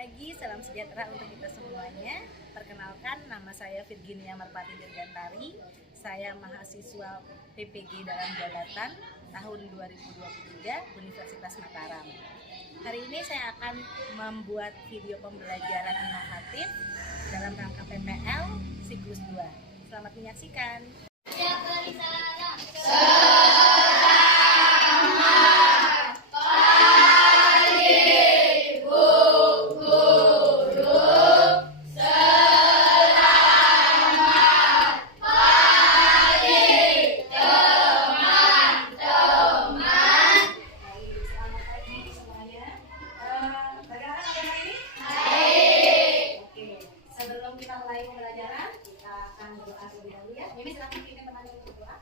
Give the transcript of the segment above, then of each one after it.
pagi, salam sejahtera untuk kita semuanya. Perkenalkan, nama saya Virginia Merpati Dirgantari. Saya mahasiswa PPG dalam jabatan tahun 2023 Universitas Mataram. Hari ini saya akan membuat video pembelajaran inovatif dalam rangka PPL siklus 2. Selamat menyaksikan. Sebelum kita mulai pembelajaran, kita akan berdoa terlebih dahulu ya. Mimi silakan pimpin teman-teman untuk berdoa.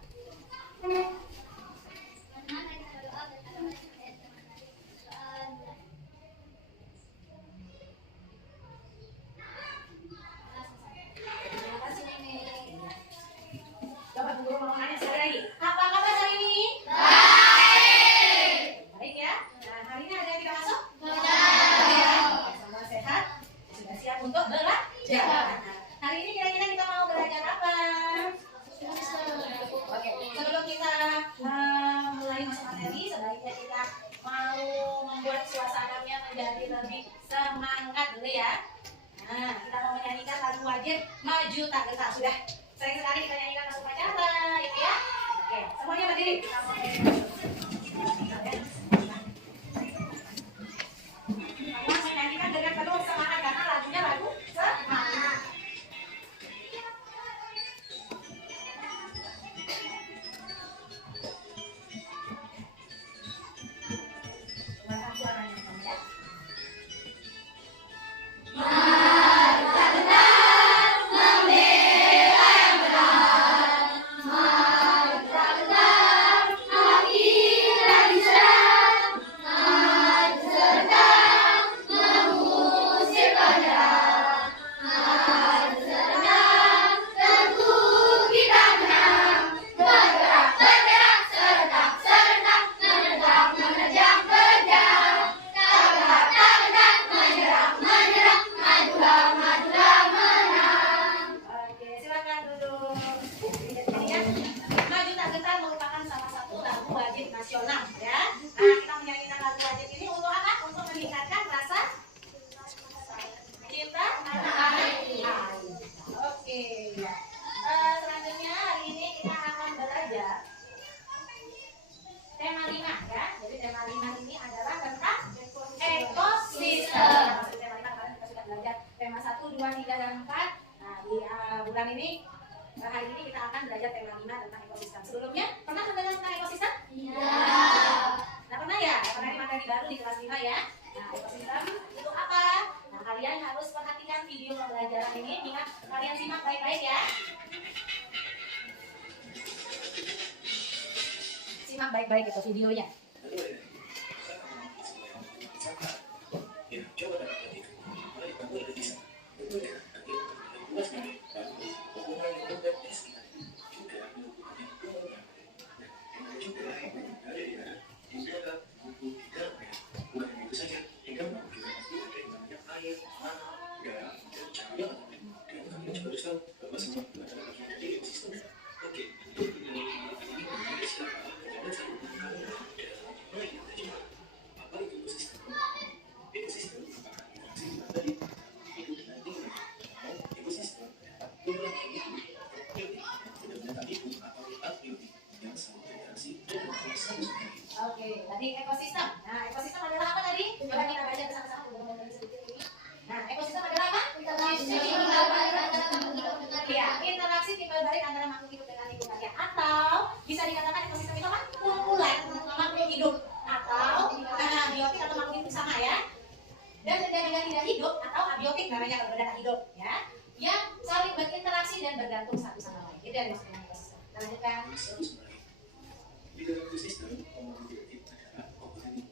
Terima kasih Mimi. Coba guru mau nanya sekali lagi. Apa kabar hari ini? Baik. Baik ya. Nah, hari ini ada yang tidak masuk? Tidak. Semua sehat? Sudah siap untuk belajar? Hari ini kira-kira kita mau belajar apa? Oke, sebelum kita mulai masuk materi, sebaiknya kita mau membuat suasananya menjadi lebih semangat dulu ya. Nah, kita mau menyanyikan lagu wajib Maju Tak Gentar. Sudah sering sekali kita nyanyikan lagu pacara, gitu ya. Oke, semuanya berdiri. Kita mau menyanyikan dengan penuh semangat karena lagunya lagu semangat. Nasional ya. Nah, kita menyanyikan lagu wajib ini untuk apa? Untuk meningkatkan rasa cinta tanah air. Oke. Selanjutnya hari ini kita akan belajar tema 5 ya. Jadi tema 5 ini adalah tentang ekosistem. Tema 5 kemarin kita sudah belajar tema 1, 2, 3 dan 4. Nah, di bulan ini hari ini kita akan belajar tema 5 tentang ekosistem. Sebelumnya pernah belajar tentang ekosistem? Iya. Nah, pernah ya? Pernah di materi baru di kelas 5 ya. Nah, ekosistem itu apa? Nah, kalian harus perhatikan video pembelajaran ini. Ingat, kalian simak baik-baik ya. Simak baik-baik itu videonya. Oke, tadi ekosistem. Nah, ekosistem adalah apa tadi? Coba kita baca bersama-sama. Nah, ekosistem adalah apa? Interaksi timbal balik antara makhluk hidup dengan lingkungannya. Atau bisa dikatakan ekosistem itu apa? Kumpulan makhluk hidup atau biotik atau makhluk hidup sama ya. Dan benda-benda tidak hidup atau abiotik namanya kalau benda tak hidup ya. Yang saling berinteraksi dan bergantung satu sama lain. Itu yang dimaksud dengan ekosistem. Kita lanjutkan. Di dalam ekosistem, komponen adalah komponen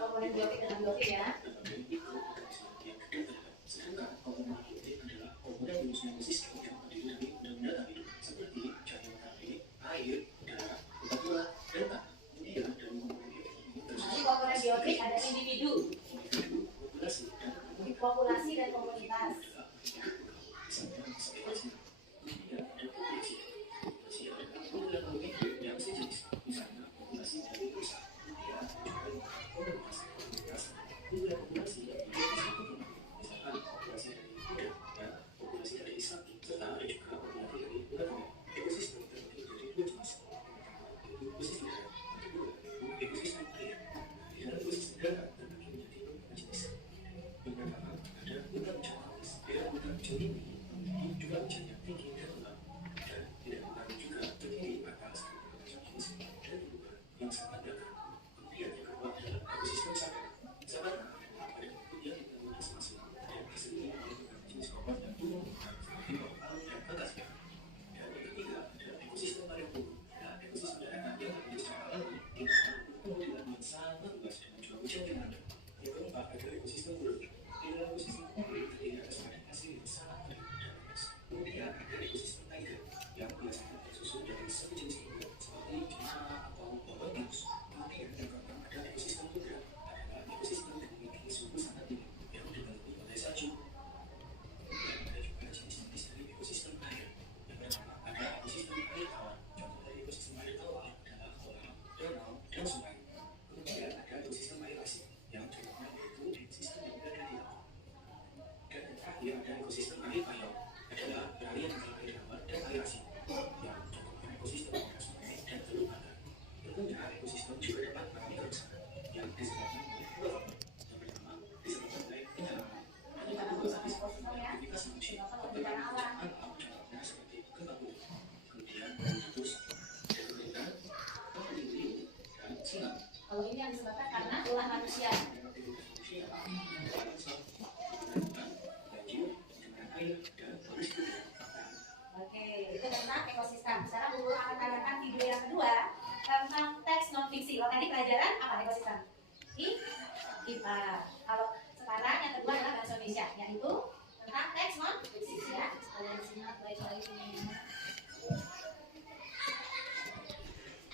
komponen biotik dengan biotik ya. Sedangkan komponen biotik adalah komponen rumusnya ekosistem yang terdiri dari benda-benda hidup seperti cahaya matahari, air, udara, batu bara, dan tanah. Kemudian dari komponen biotik ini komponen biotik ada individu hasil ini juga ujiannya tinggi dan lemah dan tidak mengaruh juga terdiri atas jenis dan hubungan yang sangat dalam. Kemudian yang kedua adalah ekosistem sadar. Sabar pada kemudian ditemui masing-masing dan hasilnya menentukan jenis korban yang tumbuh di bawah alam dan atasnya. Dan yang ketiga adalah ekosistem pada bumi dan ekosistem daerah yang terdiri secara alami di mana kemudian yang sangat luas dan juga ujian yang ada. Yang keempat adalah ekosistem mulut. Di dalam ekosistem mulut terdiri atas badan hasil yang sangat padat dan luas. Kemudian ada ekosistem tiger yang biasanya tersusun dari satu jenis hewan seperti binatang atau pohon pinus. Kemudian yang keempat ada ekosistem tundra adalah ekosistem yang memiliki suhu sangat tinggi yang dikelilingi oleh salju. Dan ada juga jenis-jenis dari ekosistem air. Yang pertama ada ekosistem air tawar. Contoh dari ekosistem air tawar adalah kolam, danau, dan sungai. Kemudian ada ekosistem air asin yang contohnya yaitu ekosistem yang berada di laut. Dan yang terakhir ada ekosistem air payau adalah peralihan antara air tawar dan air asin yang contohnya ekosistem daerah sungai dan teluk pantai. Tentunya ekosistem juga dapat mengalami kerusakan yang disebabkan oleh dua faktor. Yang pertama disebabkan oleh penyalahan, yang kedua disebabkan oleh aktivitas manusia berbagai pekerjaan alam contohnya seperti gempa bumi, kemudian meletus, dan kemudian puting-beliung dan tsunami. Kalau ini yang disebabkan karena ulah manusia. Dan aktivitas manusia dalam banjir, pencemaran air, dan polusi udara. Oke, itu tentang ekosistem. Sekarang Bu Guru akan tanyakan video yang kedua tentang teks non fiksi. Kalau tadi pelajaran apa ekosistem? IPA. Kalau sekarang yang kedua adalah bahasa Indonesia, yaitu tentang teks non fiksi ya. Kalian simak baik-baik ini.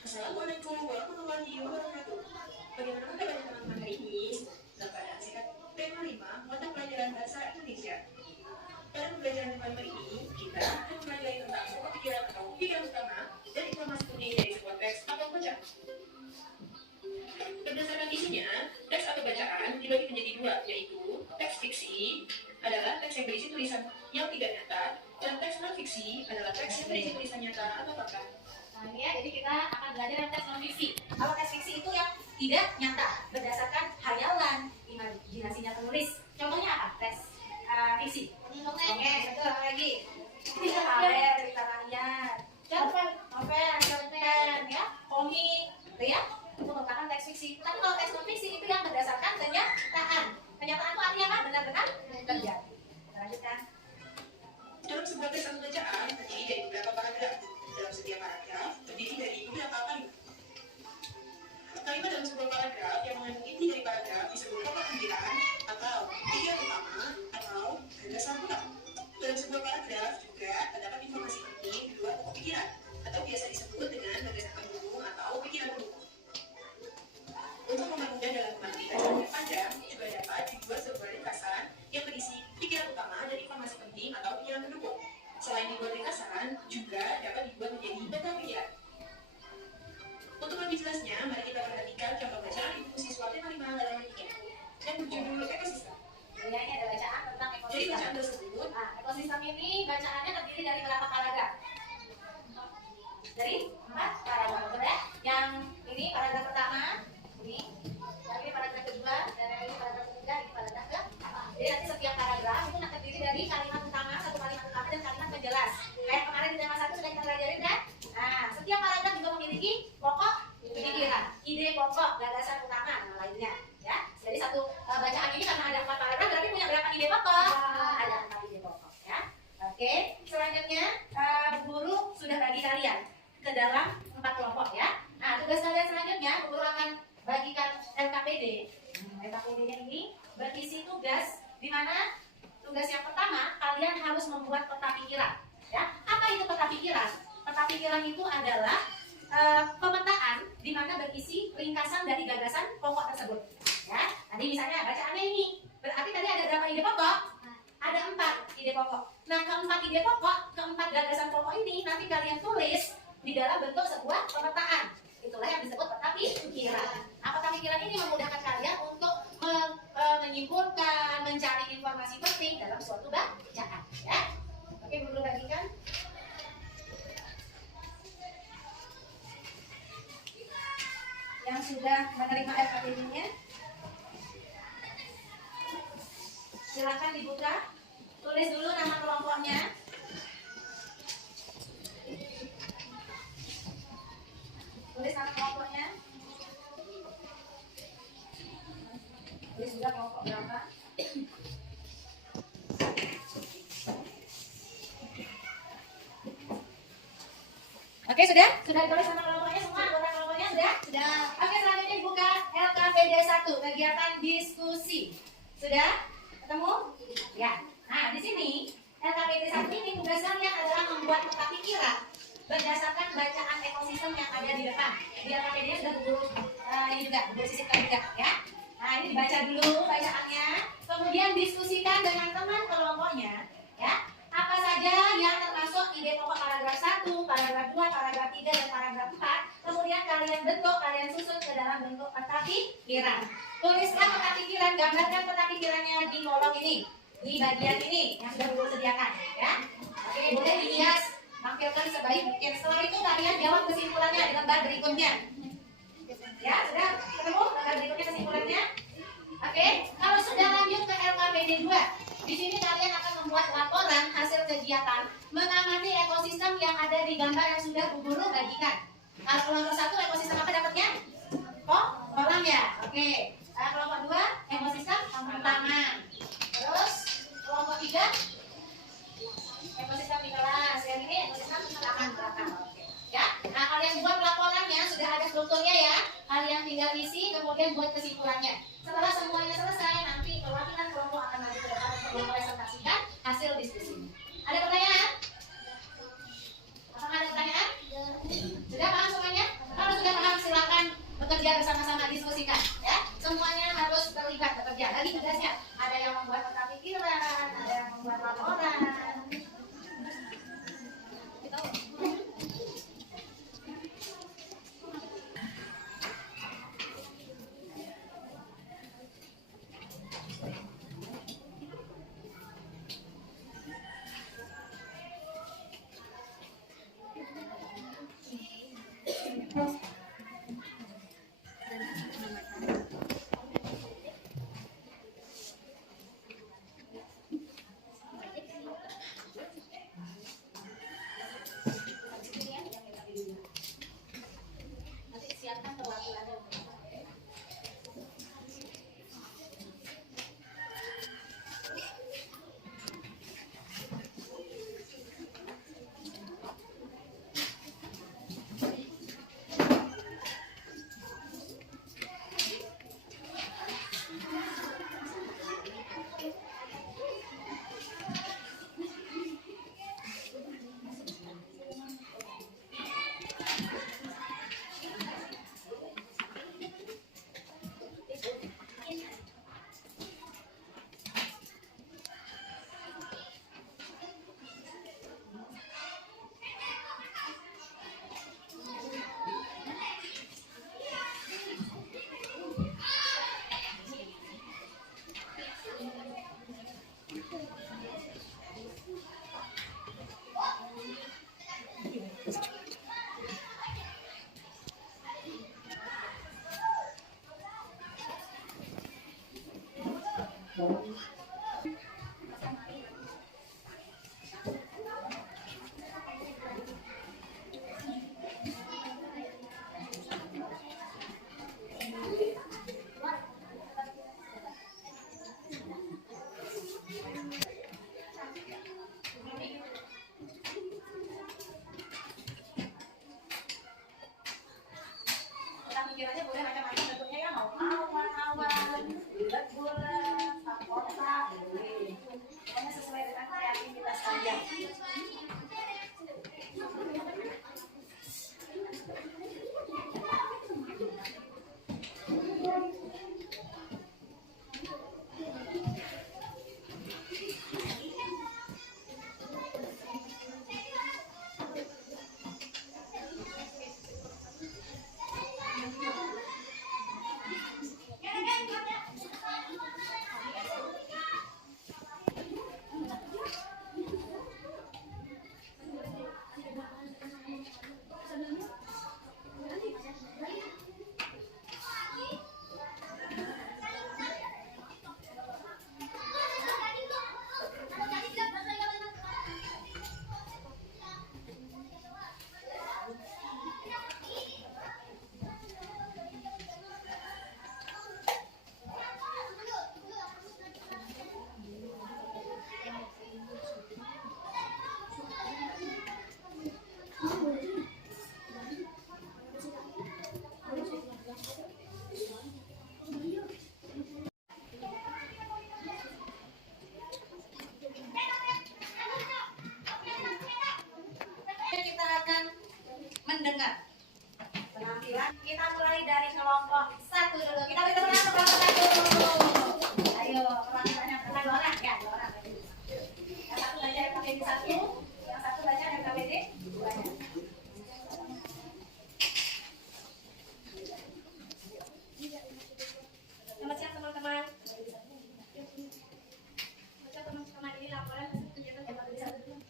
Assalamualaikum warahmatullahi wabarakatuh. Bagaimana kabar teman-teman hari ini? Dalam keadaan sehat. Tema 5, mata pelajaran bahasa Indonesia. Pada pembelajaran tema kali ini, kita akan mempelajari tentang pokok pikiran atau pikiran utama dan informasi penting dari sebuah teks atau bacaan. Berdasarkan isinya, teks atau bacaan dibagi menjadi dua, yaitu teks fiksi adalah teks yang berisi tulisan yang tidak nyata, dan teks non fiksi adalah teks yang berisi tulisan nyata atau fakta. Nah ini ya, jadi kita akan belajar tentang teks non fiksi. Kalau teks fiksi itu yang tidak nyata, berdasarkan hayalan, imajinasinya penulis. Contohnya apa? Teks fiksi. Oke, betul lagi. Novel, cerita rakyat, novel, cerpen, ya, komik, gitu ya. Itu merupakan teks fiksi. Tapi kalau teks non fiksi itu yang berdasarkan kenyataan. Kenyataan itu artinya apa? Benar-benar terjadi. Kita lanjutkan. Dalam sebuah teks atau bacaan terdiri dari beberapa paragraf. Dalam setiap paragraf terdiri dari beberapa kalimat. Kalimat dalam sebuah paragraf yang mengandung inti dari paragraf disebut pokok pikiran atau pikiran utama atau gagasan utama. Dalam sebuah paragraf juga terdapat informasi penting di luar pokok pikiran atau biasa disebut dengan gagasan pendukung atau pikiran pendukung. Untuk mempermudah dalam mengerti bacaan yang panjang juga dapat dibuat sebuah ringkasan yang berisi pikiran utama dan informasi penting atau pikiran pendukung. Selain dibuat ringkasan, juga dapat dibuat menjadi peta pikiran. Untuk lebih jelasnya, mari kita perhatikan contoh bacaan di buku siswa tema 5 halaman 3 yang berjudul ekosistem. Ya, ini ada bacaan tentang Jadi ekosistem. bacaan tersebut Nah, ekosistem ini bacaannya terdiri dari berapa paragraf? Dari 4 paragraf, betul ya? Yang ini paragraf pertama, ini paragraf kedua, dan yang ini paragraf ketiga, ini paragraf keempat. Jadi nanti setiap paragraf itu terdiri dari kalimat utama, satu kalimat utama dan kalimat penjelas. Kayak kemarin di tema 1 sudah kita pelajari kan? Nah, setiap paragraf juga memiliki pokok pikiran, ide pokok, gagasan utama, dan lainnya. Ya, jadi satu bacaan ini karena ada 4 paragraf berarti punya berapa ide pokok? Ada 4 ide pokok. Ya, oke. Selanjutnya, Bu Guru sudah bagi kalian ke dalam 4 kelompok ya. Nah, tugas kalian selanjutnya, Bu Guru akan bagikan LKPD. LKPD-nya ini berisi tugas di mana tugas yang pertama kalian harus membuat peta pikiran. Ya, apa itu peta pikiran? Peta pikiran itu adalah pemetaan di mana berisi ringkasan dari gagasan pokok tersebut. Ya, tadi misalnya bacaannya ini, berarti tadi ada berapa ide pokok? Ada 4 ide pokok. Nah, keempat ide pokok, keempat gagasan pokok ini nanti kalian tulis di dalam bentuk sebuah pemetaan. Itulah yang disebut peta pikiran. Nah, peta pikiran ini memudahkan kalian untuk menyimpulkan, mencari informasi penting dalam suatu bacaan. Ya, oke, perlu bagikan. Yang sudah menerima LKPD-nya, silakan dibuka. Tulis dulu nama kelompok Oke, sudah? Sudah ditulis sama kelompoknya semua? Anggota kelompoknya sudah? Sudah. Oke, selanjutnya buka LKPD 1, kegiatan diskusi. Sudah? Ketemu? Ya. Nah, di sini LKPD 1 ini tugas kalian adalah membuat peta pikiran berdasarkan bacaan ekosistem yang ada di depan. Di LKPD-nya sudah berguru ini juga, berguru sisipkan juga, ya. Nah, ini dibaca dulu bacaannya, kemudian diskusikan dengan teman kelompoknya, ya. Apa saja yang termasuk ide pokok paragraf 1, paragraf 2, paragraf 3, dan paragraf 4. Kemudian kalian bentuk, kalian susun ke dalam bentuk peta pikiran. Tuliskan peta pikiran, gambarkan peta pikirannya di kolom ini, di bagian ini yang sudah Guru sediakan, ya. Oke, boleh dihias, tampilkan sebaik mungkin. Setelah itu kalian jawab kesimpulannya di lembar berikutnya. Ya, sudah ketemu lembar berikutnya kesimpulannya? Oke, kalau sudah lanjut ke LKPD 2, di sini kalian akan membuat laporan hasil kegiatan mengamati ekosistem yang ada di gambar yang sudah Bu Guru bagikan. Kalau kelompok 1 ekosistem apa dapatnya? Oh, kolam ya. Oke. Kelompok 2 ekosistem taman. Terus kelompok 3 ekosistem di kelas. Yang ini ekosistem taman belakang. Oke. Ya. Nah, kalian buat laporannya, sudah ada strukturnya ya. Kalian tinggal isi, kemudian buat kesimpulannya. Setelah semuanya selesai, nanti perwakilan kelompok akan maju ke depan untuk mempresentasikan hasil diskusinya. Ada pertanyaan? Apakah ada pertanyaan? Sudah paham semuanya? Kalau sudah paham, silakan bekerja bersama-sama, diskusikan. Ya, semuanya harus terlibat bekerja. Lagi tugasnya, ada yang membuat peta pikiran, ada yang membuat laporan. Nanti siapkan perwakilannya. Pikirannya boleh macam-macam bentuknya ya, mau awan-awan, bulat-bulat, kotak, boleh. Pokoknya sesuai dengan kreativitas kalian. mendengar. Penampilan kita mulai dari kelompok 1 dulu. Kita beri tepuk tangan untuk kelompok 1. Ayo, perwakilannya dua orang ya, 2 orang. Yang satu belajar KBD 1, yang satu belajar KBD 2-nya. Selamat siang teman-teman. Baca teman-teman ini laporan kegiatan KBD 1.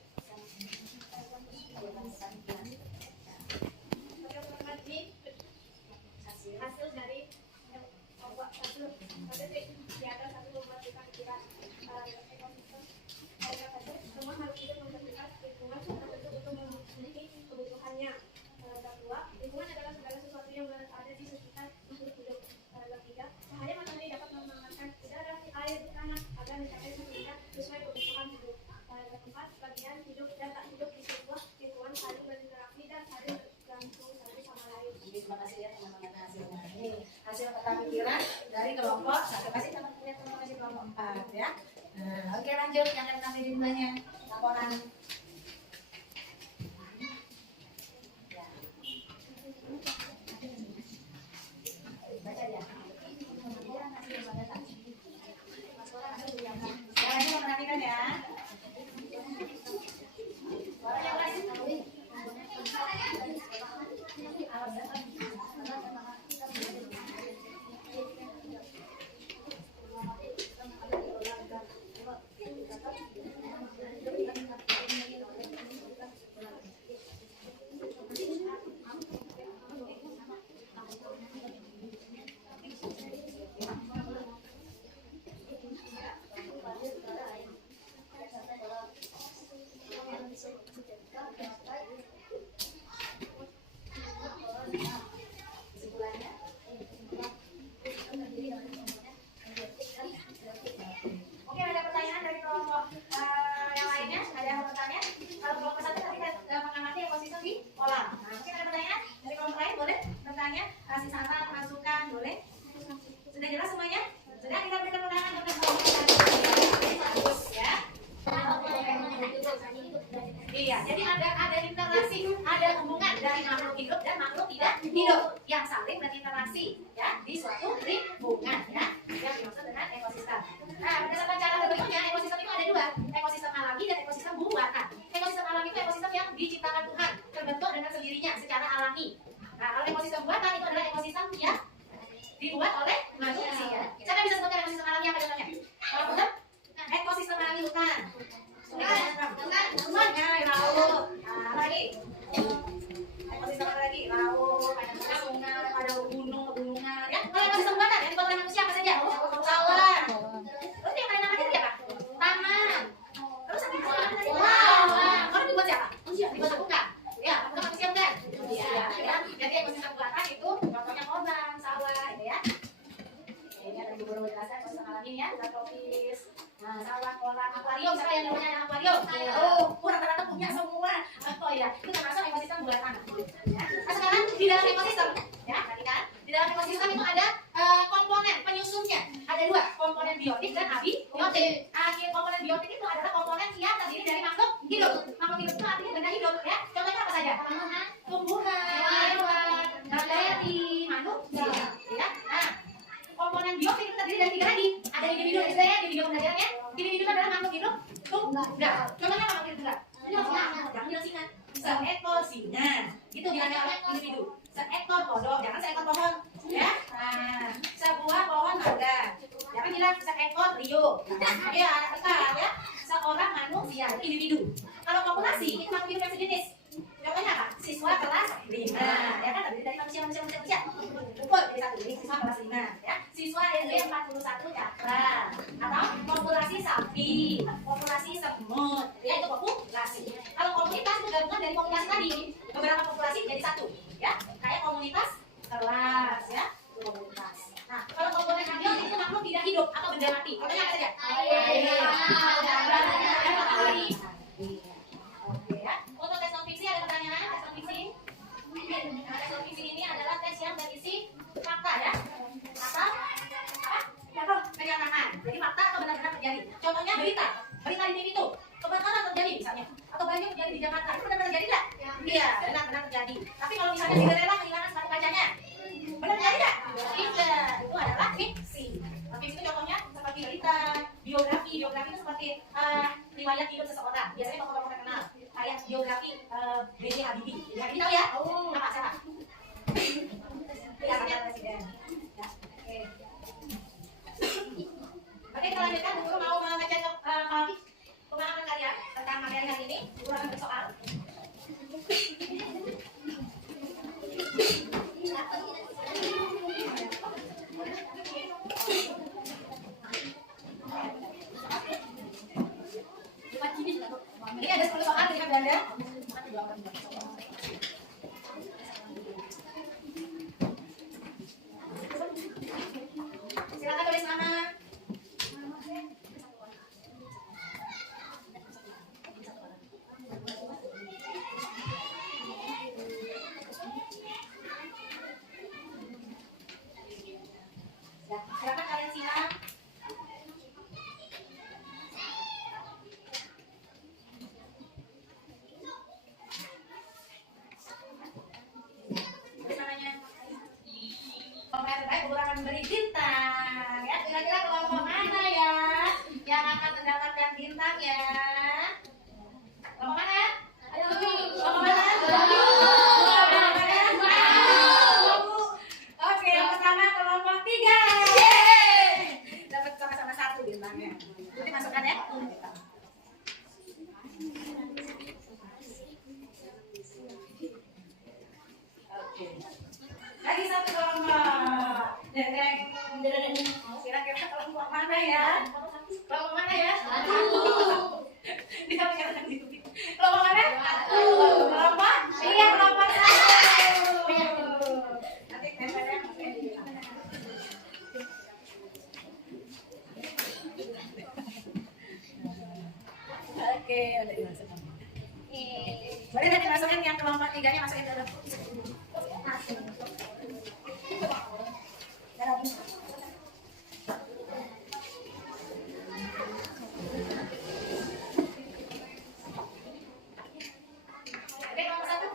Hasil dari hasil di atas satu memperhatikan pikiran ekosistem semua harus hidup memperhatikan lingkungan untuk memenuhi kebutuhannya. Paragraf 2, lingkungan adalah segala sesuatu yang berada di sekitar makhluk hidup. Paragraf 3, cahaya matahari dapat menghangatkan udara, air, tanah agar mencapai suhu sesuai kebutuhan hidup. Paragraf 4, bagian hidup dan tak hidup di sebuah lingkungan saling berinteraksi dan saling bergantung satu sama lain. Terima kasih ya teman-teman hasilnya. Ini hasil peta pikiran dari kelompok 1. Kasih teman-teman kasih kelompok 4 ya. Nah, oke lanjut yang ada sampai jumlahnya laporan. Baca ya. Jangan lupa perhatikan ya. Oke, ada pertanyaan dari kelompok yang lainnya? Ada yang mau bertanya? Kalau kelompok 1 tadi mengamati ekosistem di kolam. Nah, mungkin ada pertanyaan dari kelompok lain, boleh bertanya, kasih saran, masukan, boleh? Sudah jelas semuanya? Sudah, kita berikan pertanyaan untuk kelompok 1. Bagus ya. Iya, jadi ada interaksi, ada hubungan dari makhluk hidup dan makhluk tidak hidup yang saling berinteraksi ya di suatu lingkungan ya yang dimaksud dengan ekosistem. Nah, berdasarkan cara terbentuknya ekosistem itu ada 2, ekosistem alami dan ekosistem buatan. Ekosistem alami itu ekosistem yang diciptakan Tuhan, terbentuk dengan sendirinya secara alami. Nah, kalau ekosistem buatan itu adalah ekosistem yang dibuat oleh manusia. Siapa bisa sebutkan ekosistem alami apa contohnya? Kalau bukan ekosistem alami hutan. Semuanya laut. Nah, lagi. Ekosistem apa lagi? Laut, ada sungai, ada gunung, pegunungan. Ya, kalau ekosistem buatan yang dibuat oleh manusia apa saja? Sawah. Terus yang lain namanya apa? Taman. Terus apa lagi? Kalau dibuat siapa? Manusia. Dibuat bukan? Ya, bukan manusia bukan? Iya. Ya. Jadi ekosistem buatan itu contohnya kolam, sawah, gitu ya. Ini ada di beberapa jelaskan ekosistem alami ya, tropis. Nah, sawah, kolam, akuarium. Siapa yang namanya ada akuarium? Oh, rata-rata punya semua. Oh ya, itu termasuk ekosistem buatan. Ya. Nah, sekarang di dalam ekosistem, ya, perhatikan. Di dalam ekosistem itu ada komponen penyusunnya. Ada 2, komponen biotik dan abiotik. Komponen biotik itu adalah komponen yang terdiri dari makhluk hidup. Makhluk hidup itu artinya benda hidup, ya. Contohnya apa saja? Tumbuhan, hewan, bakteri, manusia. Ya. Nah, komponen biotik itu terdiri dari 3 lagi. Ada individu, istilahnya individu belajarnya. Individu adalah makhluk hidup tunggal. Contohnya apa makhluk hidup tunggal? Jangan singa. Seekor singa. Itu bilangnya oleh individu. Seekor kodok, jangan seekor pohon. Ya. Nah, sebuah pohon mangga. Jangan bilang seekor rio. Ya, ya. Seorang manusia, individu. Kalau populasi itu makhluk hidup yang sejenis. Contohnya apa? Siswa kelas 5. Ya kan terdiri dari manusia. Ukur jadi 1. Ini siswa kelas 5 ya. Siswa SD 41 cakra. Atau populasi sapi, populasi semut. Ya itu populasi. Kalau komunitas itu gabungan dari populasi tadi. Beberapa populasi jadi 1 ya. Kayak komunitas kelas ya. Itu komunitas. Nah, kalau komponen abiotik itu makhluk tidak hidup atau benda mati. Contohnya apa saja? Air. Oke ya. Untuk tes non fiksi ada pertanyaan? Tes non fiksi? Tes non fiksi ini adalah tes yang berisi fakta ya. Atau apa? Pernyataan. Jadi fakta atau benar-benar terjadi. Contohnya berita. Berita ini itu kebakaran terjadi misalnya atau banjir terjadi nih di Jakarta. Itu benar terjadi nggak? Iya, benar terjadi. Tapi kalau misalnya Cinderella kehilangan sepatu kacanya, benar terjadi nggak? Tidak, itu adalah fiksi. Nah, fiksi itu contohnya seperti berita, biografi. Biografi itu seperti riwayat hidup seseorang. Biasanya tokoh-tokoh terkenal. Kayak biografi B.J. Habibie. B.J. Habibie tahu ya? Apa siapa? Biasanya presiden. Ya, oke. Oke, kita lanjutkan. Guru mau mengecek pemahaman kalian tentang materi hari ini. Guru akan bersoal. Ini ada 10 soal dari Belanda. Silakan tulis nama. Ya, silakan kalian simak. Tulis namanya. Pemain terbaik guru akan beri bintang. Ya, kira-kira kelompok mana ya yang akan mendapatkan bintang ya? Kelompok mana? Ayo, kelompok mana? Kelompok mana? Oke, yang pertama kelompok 3. Dapat sama-sama 1 bintangnya. Nanti masukkan ya. Oke. Lagi 1 kelompok. Kira-kira kelompok mana ya? Kelompok mana ya? Dia menyerahkan diri. Kelompok mana? Kelompok? Iya, kelompok 1. Nanti tempelnya masukin di sana. Oke, udah dimasukkan. Boleh tadi masukin yang kelompok 3-nya masukin dulu. Oke, nomor 1.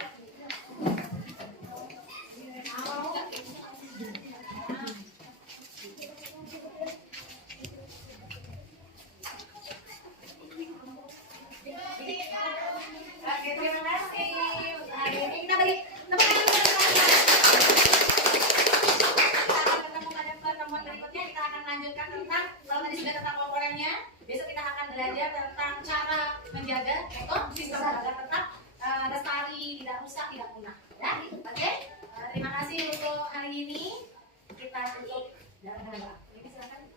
Oke, terima kasih untuk hari ini. Kita beri tepuk tangan untuk pertemuan berikutnya. Kita akan lanjutkan tentang, kalau tadi sudah tentang komponennya, besok kita akan belajar tentang cara menjaga ekosistem agar tetap lestari, tidak rusak, tidak punah. Ya, oke. Terima kasih untuk hari ini. Kita tutup. Ini silakan.